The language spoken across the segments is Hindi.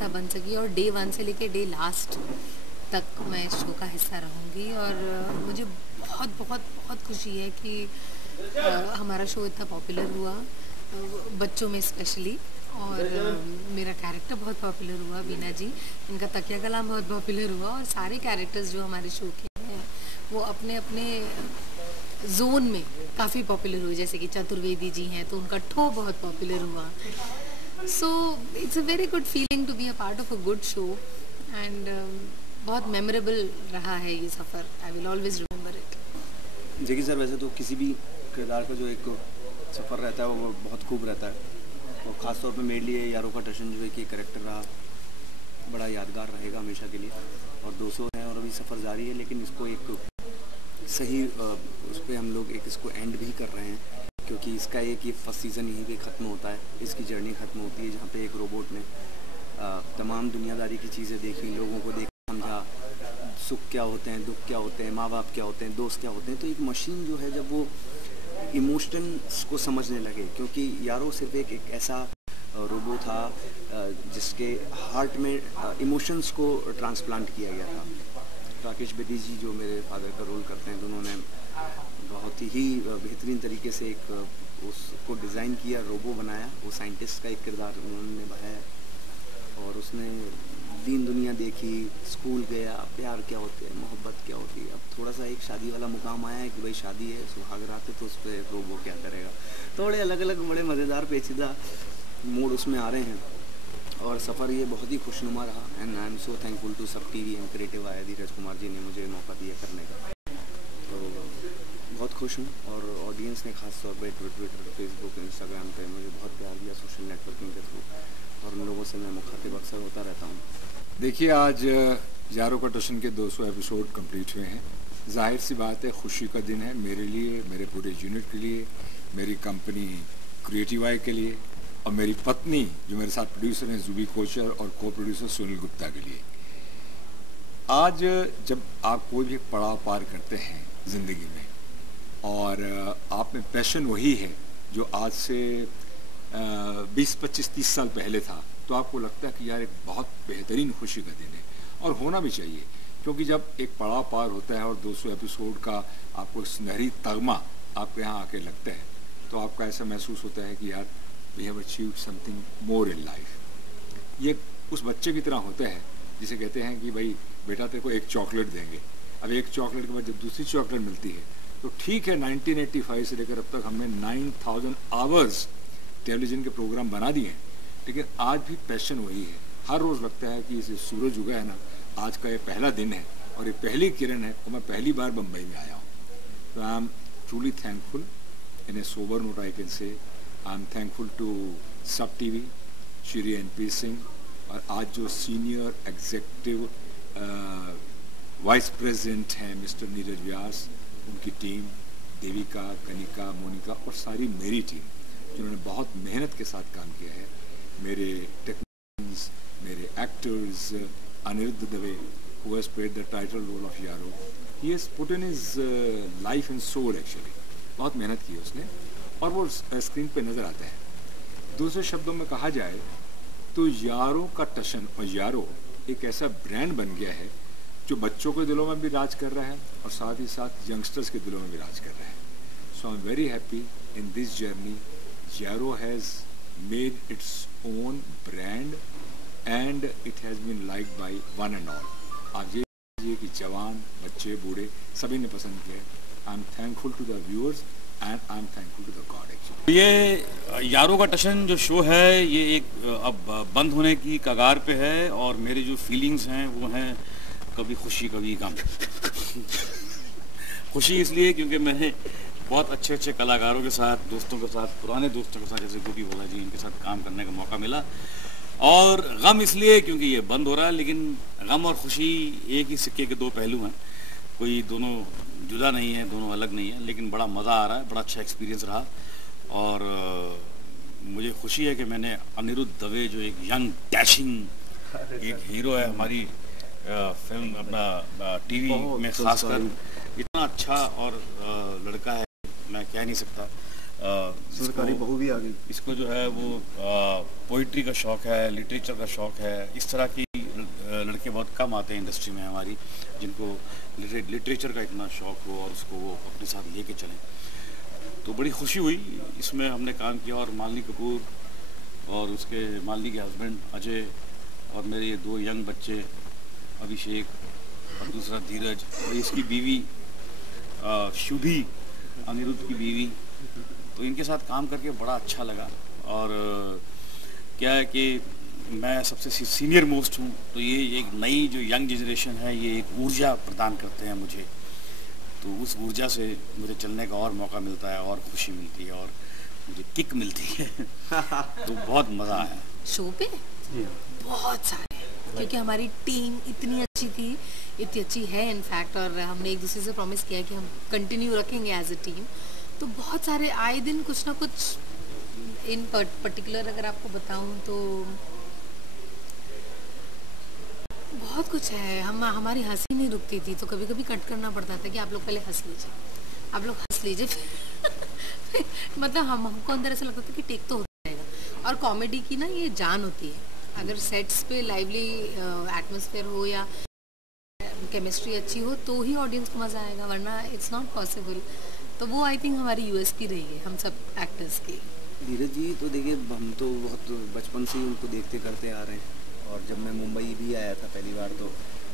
हिस्सा बन सकी और डे 1 से लेके डे लास्ट तक मैं इस शो का हिस्सा रहूँगी। और मुझे बहुत बहुत बहुत खुशी है कि हमारा शो इतना पॉपुलर हुआ, बच्चों में स्पेशली। और मेरा कैरेक्टर बहुत पॉपुलर हुआ, बीना जी, इनका तकिया कलाम बहुत पॉपुलर हुआ। और सारे कैरेक्टर्स जो हमारे शो के हैं वो अपने अपने जोन में काफ़ी पॉपुलर हुए। जैसे कि चतुर्वेदी जी हैं तो उनका ठो बहुत पॉपुलर हुआ। So it's a very good feeling to be a part of a good show. And बहुत मेमोरेबल रहा है ये सफ़र। I will always remember it. Jackie sir, वैसे तो किसी भी किरदार का जो एक सफ़र रहता है वो बहुत खूब रहता है, और ख़ासतौर पे मेरे लिए यारों का टशन जो है कि कैरेक्टर रहा, बड़ा यादगार रहेगा हमेशा के लिए। और 200 है और अभी सफ़र जारी है, लेकिन इसको एक सही उस पर हम लोग एक इसको एंड भी कर रहे हैं, क्योंकि इसका एक ये फर्स्ट सीज़न यहीं पे ख़त्म होता है, इसकी जर्नी ख़त्म होती है, जहाँ पे एक रोबोट ने तमाम दुनियादारी की चीज़ें देखी, लोगों को देखा, समझा, सुख क्या होते हैं, दुख क्या होते हैं, माँ बाप क्या होते हैं, दोस्त क्या होते हैं। तो एक मशीन जो है जब वो इमोशंस को समझने लगे, क्योंकि यारो सिर्फ एक ऐसा रोबो था जिसके हार्ट में इमोशंस को ट्रांसप्लांट किया गया था। राकेश बेदी जी जो मेरे फादर का रोल करते हैं, तो उन्होंने बहुत ही बेहतरीन तरीके से एक उसको डिज़ाइन किया, रोबो बनाया। वो साइंटिस्ट का एक किरदार उन्होंने निभाया है, और उसने दीन दुनिया देखी, स्कूल गया, प्यार क्या होते हैं, मोहब्बत क्या होती है। अब थोड़ा सा एक शादी वाला मुकाम आया है कि भाई शादी है, सुहाग रात है, तो उस पर रोबो क्या करेगा। थोड़े अलग अलग बड़े मज़ेदार पेचीदा मोड उसमें आ रहे हैं, और सफ़र ये बहुत ही खुशनुमा रहा। And I am so thankful to Sab TV and Creative Eye Dheeraj Kumar ji ने मुझे मौका दिया करने का, तो बहुत खुश हूँ। और ऑडियंस ने खास तौर पर ट्विटर, फेसबुक, इंस्टाग्राम पे मुझे बहुत प्यार दिया, सोशल नेटवर्किंग के थ्रू, और उन लोगों से मैं मुखातिब अक्सर होता रहता हूँ। देखिए, आज यारों का टशन के 200 एपिसोड कंप्लीट हुए हैं। जाहिर सी बात है, खुशी का दिन है मेरे लिए, मेरे पूरे यूनिट के लिए, मेरी कंपनी क्रिएटिव आई के लिए, और मेरी पत्नी जो मेरे साथ प्रोड्यूसर हैं जुबी कोचर, और को प्रोड्यूसर सुनील गुप्ता के लिए। आज जब आप कोई भी पड़ाव पार करते हैं ज़िंदगी में, और आप में पैशन वही है जो आज से 20, 25, 30 साल पहले था, तो आपको लगता है कि यार एक बहुत बेहतरीन खुशी का दिन है, और होना भी चाहिए। क्योंकि जब एक पड़ाव पार होता है और 200 एपिसोड का आपको सुनहरी तगमा आपके यहाँ आके लगता है, तो आपका ऐसा महसूस होता है कि यार we have achieved something more in life. ये उस बच्चे की तरह होता है जिसे कहते हैं कि भाई बेटा तेरे को एक चॉकलेट देंगे, अब एक चॉकलेट के बाद जब दूसरी चॉकलेट मिलती है, तो ठीक है 1985 से लेकर अब तक हमने 9000 आवर्स टेलीविज़न के प्रोग्राम बना दिए हैं, लेकिन आज भी पैशन वही है। हर रोज़ लगता है कि इसे सूरज उगा है ना, आज का ये पहला दिन है और ये पहली किरण है, और मैं पहली बार बम्बई में आया हूँ। तो I am truly thankful. In a sober note I can say I am thankful to Sab TV, Shri NP Singh, और आज जो सीनियर एग्जीक्यूटिव वाइस प्रेसिडेंट हैं मिस्टर नीरज व्यास, उनकी टीम, देविका, कनिका, मोनिका, और सारी मेरी टीम जिन्होंने बहुत मेहनत के साथ काम किया है। मेरे टेक्नीशियंस, मेरे actors, Aniruddh Dave who has played the title role of Yaro, he has put in his life and soul actually, बहुत मेहनत की है उसने, और वो स्क्रीन पे नज़र आता है। दूसरे शब्दों में कहा जाए तो यारों का टशन और यारो एक ऐसा ब्रांड बन गया है जो बच्चों के दिलों में भी राज कर रहा है, और साथ ही साथ यंगस्टर्स के दिलों में भी राज कर रहा है। So I am very happy in this journey. Yaro has made its own brand and it has been liked by one and all. आप ये कीजिए कि जवान, बच्चे, बूढ़े सभी ने पसंद किया। I am thankful to the viewers and I am thankful to the God actually. ये यारों का टशन जो शो है, ये एक अब बंद होने की कगार पे है, और मेरे जो फीलिंग्स हैं वो हैं कभी खुशी कभी गम। खुशी इसलिए क्योंकि मैंने बहुत अच्छे अच्छे कलाकारों के साथ, दोस्तों के साथ, पुराने दोस्तों के साथ, जैसे गोपी भोला जी, इनके साथ काम करने का मौका मिला। और गम इसलिए क्योंकि ये बंद हो रहा है, लेकिन गम और खुशी एक ही सिक्के के दो पहलू हैं, कोई दोनों जुदा नहीं है, दोनों अलग नहीं है। लेकिन बड़ा मज़ा आ रहा है, बड़ा अच्छा एक्सपीरियंस रहा, और मुझे खुशी है कि मैंने अनिरुद्ध दवे जो एक यंग डैशिंग एक हीरो है हमारी फिल्म, अपना टीवी में खासकर, इतना अच्छा और लड़का है मैं कह नहीं सकता। सरकारी बहू भी आ गई। इसको जो है वो पोइट्री का शौक़ है, लिटरेचर का शौक़ है। इस तरह की लड़के बहुत कम आते हैं इंडस्ट्री में हमारी जिनको लिटरेचर का इतना शौक़ हो और उसको वो अपने साथ लेके चलें। तो बड़ी खुशी हुई इसमें हमने काम किया। और मालिनी कपूर और उसके मालिनी के हस्बैंड अजय और मेरे ये 2 यंग बच्चे अभिषेक और दूसरा धीरज और इसकी बीवी शुभी, अनिरुद्ध की बीवी। तो इनके साथ काम करके बड़ा अच्छा लगा। और क्या है कि मैं सबसे सीनियर मोस्ट हूँ, तो ये एक नई जो यंग जनरेशन है ये एक ऊर्जा प्रदान करते हैं मुझे। तो उस ऊर्जा से मुझे चलने का और मौका मिलता है और खुशी मिलती है और मुझे किक मिलती है। तो बहुत मज़ा आया शो पे। बहुत सारे, क्योंकि हमारी टीम इतनी अच्छी थी, इतनी अच्छी है इनफैक्ट, और हमने एक दूसरे से प्रॉमिस किया कि हम कंटिन्यू रखेंगे एज अ टीम। तो बहुत सारे आए दिन कुछ ना कुछ इन पर्टिकुलर अगर आपको बताऊं तो बहुत कुछ है। हमारी हंसी नहीं रुकती थी, तो कभी कभी कट करना पड़ता था कि आप लोग पहले हंस लीजिए, आप लोग हंस लीजिए। मतलब हमको अंदर ऐसा लगता था कि टेक तो होता रहेगा। और कॉमेडी की ना ये जान होती है। अगर सेट्स पे लाइवली एटमॉस्फेयर हो या केमिस्ट्री अच्छी हो तो ही ऑडियंस को मज़ा आएगा, वरना इट्स नॉट पॉसिबल। तो वो आई थिंक हमारी यूएसपी रही है हम सब एक्टर्स की। धीरज जी तो देखिए हम तो बहुत बचपन से ही उनको देखते करते आ रहे हैं। और जब मैं मुंबई भी आया था पहली बार तो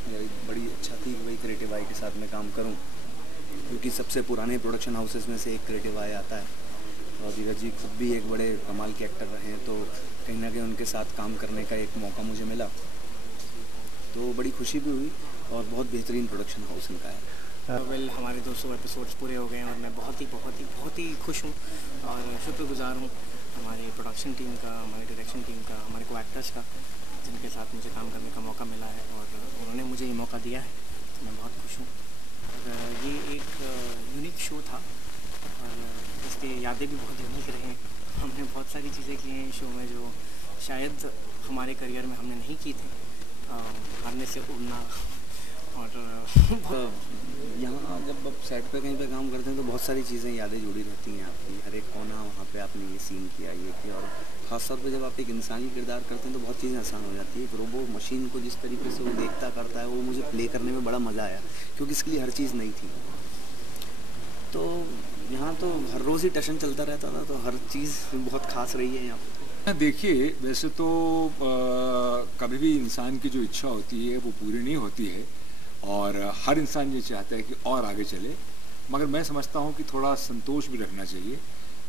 मेरी बड़ी इच्छा थी कि वही क्रिएटिव आई के साथ मैं काम करूं, क्योंकि सबसे पुराने प्रोडक्शन हाउसेस में से एक क्रिएटिव आई आता है। और धीरज जी खुद भी एक बड़े कमाल के एक्टर रहे हैं, तो कहीं ना कहीं उनके साथ काम करने का एक मौका मुझे मिला, तो बड़ी खुशी भी हुई। और बहुत बेहतरीन प्रोडक्शन हाउस इनका है। वेल हमारे 200 एपिसोड्स पूरे हो गए हैं और मैं बहुत ही खुश हूँ और शुक्रगुजार हूँ हमारी प्रोडक्शन टीम का, हमारी डायरेक्शन टीम का, हमारे को एक्टर्स का, जिनके साथ मुझे काम करने का मौका मिला है और उन्होंने मुझे ये मौका दिया है, तो मैं बहुत खुश हूँ। और ये एक यूनिक शो था और इसकी यादें भी बहुत यूनिक रही हैं। हमने बहुत सारी चीज़ें की हैं शो में जो शायद हमारे करियर में हमने नहीं की थी। हारने से उड़ना और यहाँ जब आप सेट पे कहीं पे काम करते हैं तो बहुत सारी चीज़ें यादें जुड़ी रहती हैं आपकी। हर एक कोना वहाँ पे आपने ये सीन किया, ये किया। और ख़ासतौर पे जब आप एक इंसानी किरदार करते हैं तो बहुत चीज़ें आसान हो जाती है। एक रोबो मशीन को जिस तरीके से वो देखता करता है, वो मुझे प्ले करने में बड़ा मज़ा आया, क्योंकि इसके लिए हर चीज़ नई थी। तो यहाँ तो हर रोज़ ही टशन चलता रहता था, तो हर चीज़ बहुत ख़ास रही है यहाँ पर। देखिए वैसे तो कभी भी इंसान की जो इच्छा होती है वो पूरी नहीं होती है और हर इंसान ये चाहता है कि और आगे चले, मगर मैं समझता हूँ कि थोड़ा संतोष भी रखना चाहिए।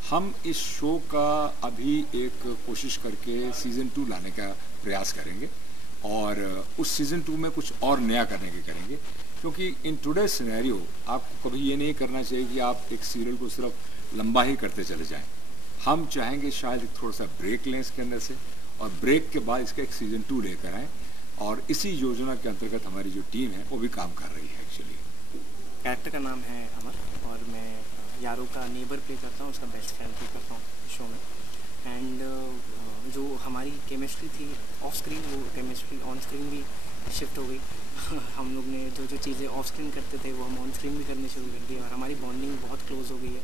हम इस शो का अभी एक कोशिश करके सीज़न 2 लाने का प्रयास करेंगे और उस सीज़न 2 में कुछ और नया करने के करेंगे, क्योंकि इन टुडे सिनेरियो आपको कभी ये नहीं करना चाहिए कि आप एक सीरियल को सिर्फ लंबा ही करते चले जाएं। हम चाहेंगे शायद थोड़ा सा ब्रेक लें इसके अंदर से और ब्रेक के बाद इसका एक सीज़न 2 लेकर आएँ और इसी योजना के अंतर्गत हमारी जो टीम है वो भी काम कर रही है। एक्चुअली कैरेक्टर का नाम है अमर और मैं यारो का नेबर प्ले करता हूँ, उसका बेस्ट फ्रेंड प्ले करता हूँ शो में। एंड जो हमारी केमिस्ट्री थी ऑफ स्क्रीन, वो केमिस्ट्री ऑन स्क्रीन भी शिफ्ट हो गई। हम लोग ने जो चीज़ें ऑफ स्क्रीन करते थे वो हम ऑन स्क्रीन भी करने शुरू कर दिए और हमारी बॉन्डिंग बहुत क्लोज हो गई है।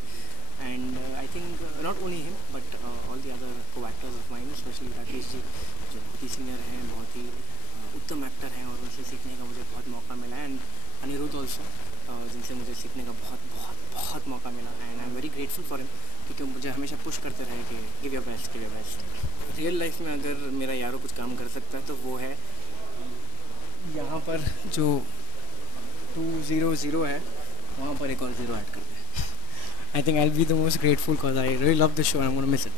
And I think not only him but all the other co actors of mine, specially Rakesh ji जो बहुत ही सीनियर हैं, बहुत ही उत्तम एक्टर हैं और उनसे सीखने का मुझे बहुत मौका मिला। एंड अनिरुद्ध ऑल्सो जिनसे मुझे सीखने का बहुत मौका मिला। And I am very grateful for him, क्योंकि मुझे हमेशा पुश करते रहे कि give your best, give your best. Real life में अगर मेरा यारो कुछ काम कर सकता है तो वो है यहाँ पर जो 200 है वहाँ पर एक और 0 ऐड कर दे। I think I will be the most grateful because I really love the show and I want to miss it.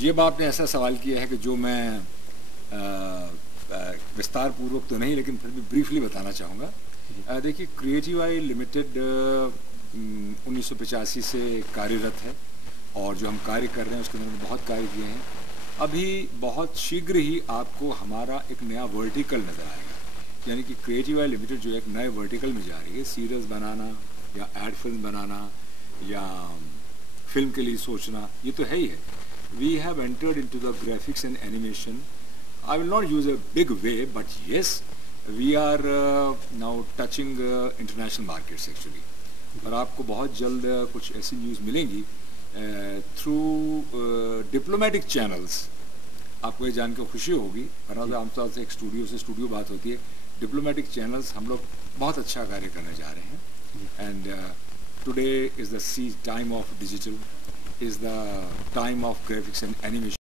ये बात ने ऐसा सवाल किया है कि जो मैं विस्तार पूर्वक तो नहीं लेकिन फिर भी ब्रीफली बताना चाहूँगा। देखिए क्रिएटिव आई लिमिटेड 1985 से कार्यरत है और जो हम कार्य कर रहे हैं उसके अंदर बहुत कार्य किए हैं। अभी बहुत शीघ्र ही आपको हमारा एक नया वर्टिकल नज़र आएगा, यानी कि क्रिएटिव आई लिमिटेड जो एक नए वर्टिकल में जा रही है। सीरीज बनाना या एड फिल्म बनाना या फिल्म के लिए सोचना, ये तो है ही है। We have entered into the graphics and animation. I will not use a big way, but yes, we are now touching international markets actually. और आपको बहुत जल्द कुछ ऐसी न्यूज़ मिलेंगी थ्रू डिप्लोमेटिक चैनल्स, आपको ये जान के खुशी होगी, वरना तो आमतौर से एक स्टूडियो से स्टूडियो बात होती है, डिप्लोमेटिक चैनल्स हम लोग बहुत अच्छा कार्य करने जा रहे हैं। And today is the time of digital, is the time of graphics and animation.